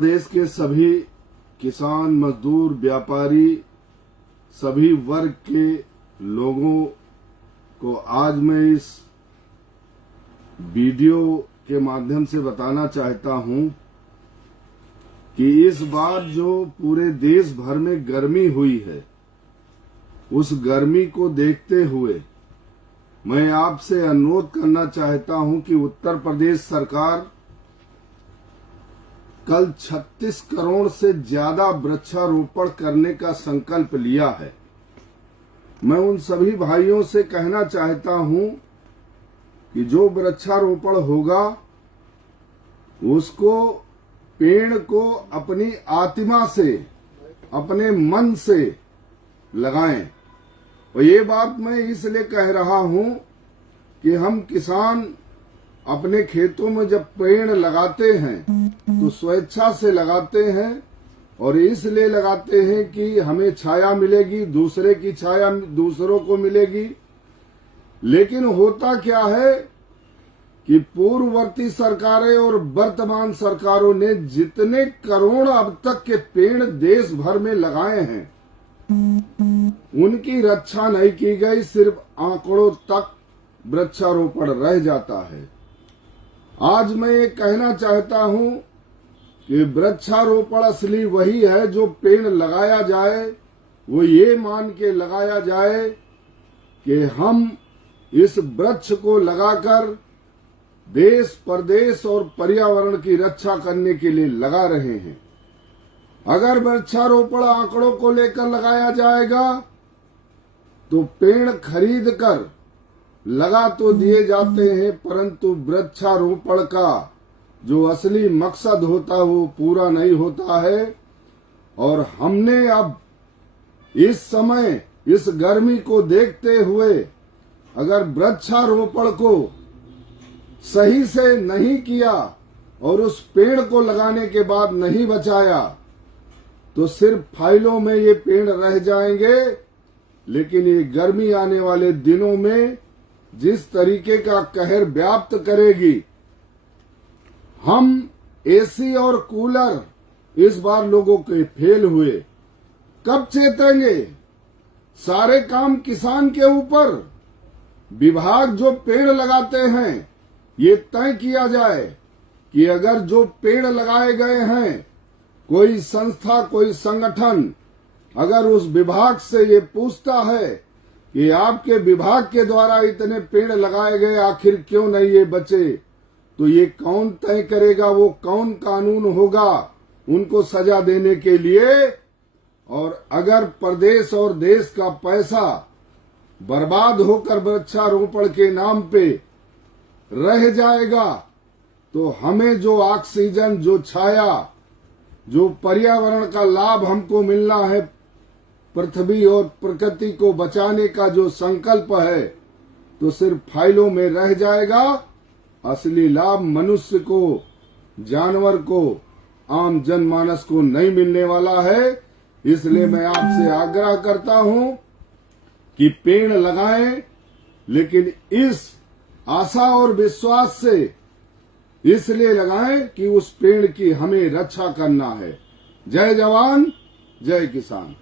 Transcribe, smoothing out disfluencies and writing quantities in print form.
देश के सभी किसान, मजदूर, व्यापारी, सभी वर्ग के लोगों को आज मैं इस वीडियो के माध्यम से बताना चाहता हूं कि इस बार जो पूरे देश भर में गर्मी हुई है, उस गर्मी को देखते हुए मैं आपसे अनुरोध करना चाहता हूं कि उत्तर प्रदेश सरकार कल 36 करोड़ से ज्यादा वृक्षारोपण करने का संकल्प लिया है। मैं उन सभी भाइयों से कहना चाहता हूं कि जो वृक्षारोपण होगा उसको पेड़ को अपनी आत्मा से, अपने मन से लगाएं। और ये बात मैं इसलिए कह रहा हूं कि हम किसान अपने खेतों में जब पेड़ लगाते हैं तो स्वेच्छा से लगाते हैं और इसलिए लगाते हैं कि हमें छाया मिलेगी, दूसरे की छाया दूसरों को मिलेगी। लेकिन होता क्या है कि पूर्ववर्ती सरकारें और वर्तमान सरकारों ने जितने करोड़ अब तक के पेड़ देश भर में लगाए हैं, उनकी रक्षा नहीं की गई, सिर्फ आंकड़ों तक वृक्षारोपण रह जाता है। आज मैं ये कहना चाहता हूं कि वृक्षारोपण असली वही है जो पेड़ लगाया जाए, वो ये मान के लगाया जाए कि हम इस वृक्ष को लगाकर देश, प्रदेश और पर्यावरण की रक्षा करने के लिए लगा रहे हैं। अगर वृक्षारोपण आंकड़ों को लेकर लगाया जाएगा तो पेड़ खरीद कर लगा तो दिए जाते हैं, परंतु वृक्षारोपण का जो असली मकसद होता है वो पूरा नहीं होता है। और हमने अब इस समय इस गर्मी को देखते हुए अगर वृक्षारोपण को सही से नहीं किया और उस पेड़ को लगाने के बाद नहीं बचाया तो सिर्फ फाइलों में ये पेड़ रह जाएंगे। लेकिन ये गर्मी आने वाले दिनों में जिस तरीके का कहर व्याप्त करेगी, हम एसी और कूलर इस बार लोगों के फेल हुए, कब चेतेंगे? सारे काम किसान के ऊपर। विभाग जो पेड़ लगाते हैं ये तय किया जाए कि अगर जो पेड़ लगाए गए हैं, कोई संस्था, कोई संगठन अगर उस विभाग से ये पूछता है कि आपके विभाग के द्वारा इतने पेड़ लगाए गए, आखिर क्यों नहीं ये बचे, तो ये कौन तय करेगा? वो कौन कानून होगा उनको सजा देने के लिए? और अगर प्रदेश और देश का पैसा बर्बाद होकर वृक्षारोपण के नाम पे रह जाएगा तो हमें जो ऑक्सीजन, जो छाया, जो पर्यावरण का लाभ हमको मिलना है, पृथ्वी और प्रकृति को बचाने का जो संकल्प है, तो सिर्फ फाइलों में रह जाएगा। असली लाभ मनुष्य को, जानवर को, आम जनमानस को नहीं मिलने वाला है। इसलिए मैं आपसे आग्रह करता हूं कि पेड़ लगाएं, लेकिन इस आशा और विश्वास से इसलिए लगाएं कि उस पेड़ की हमें रक्षा करना है। जय जवान, जय किसान।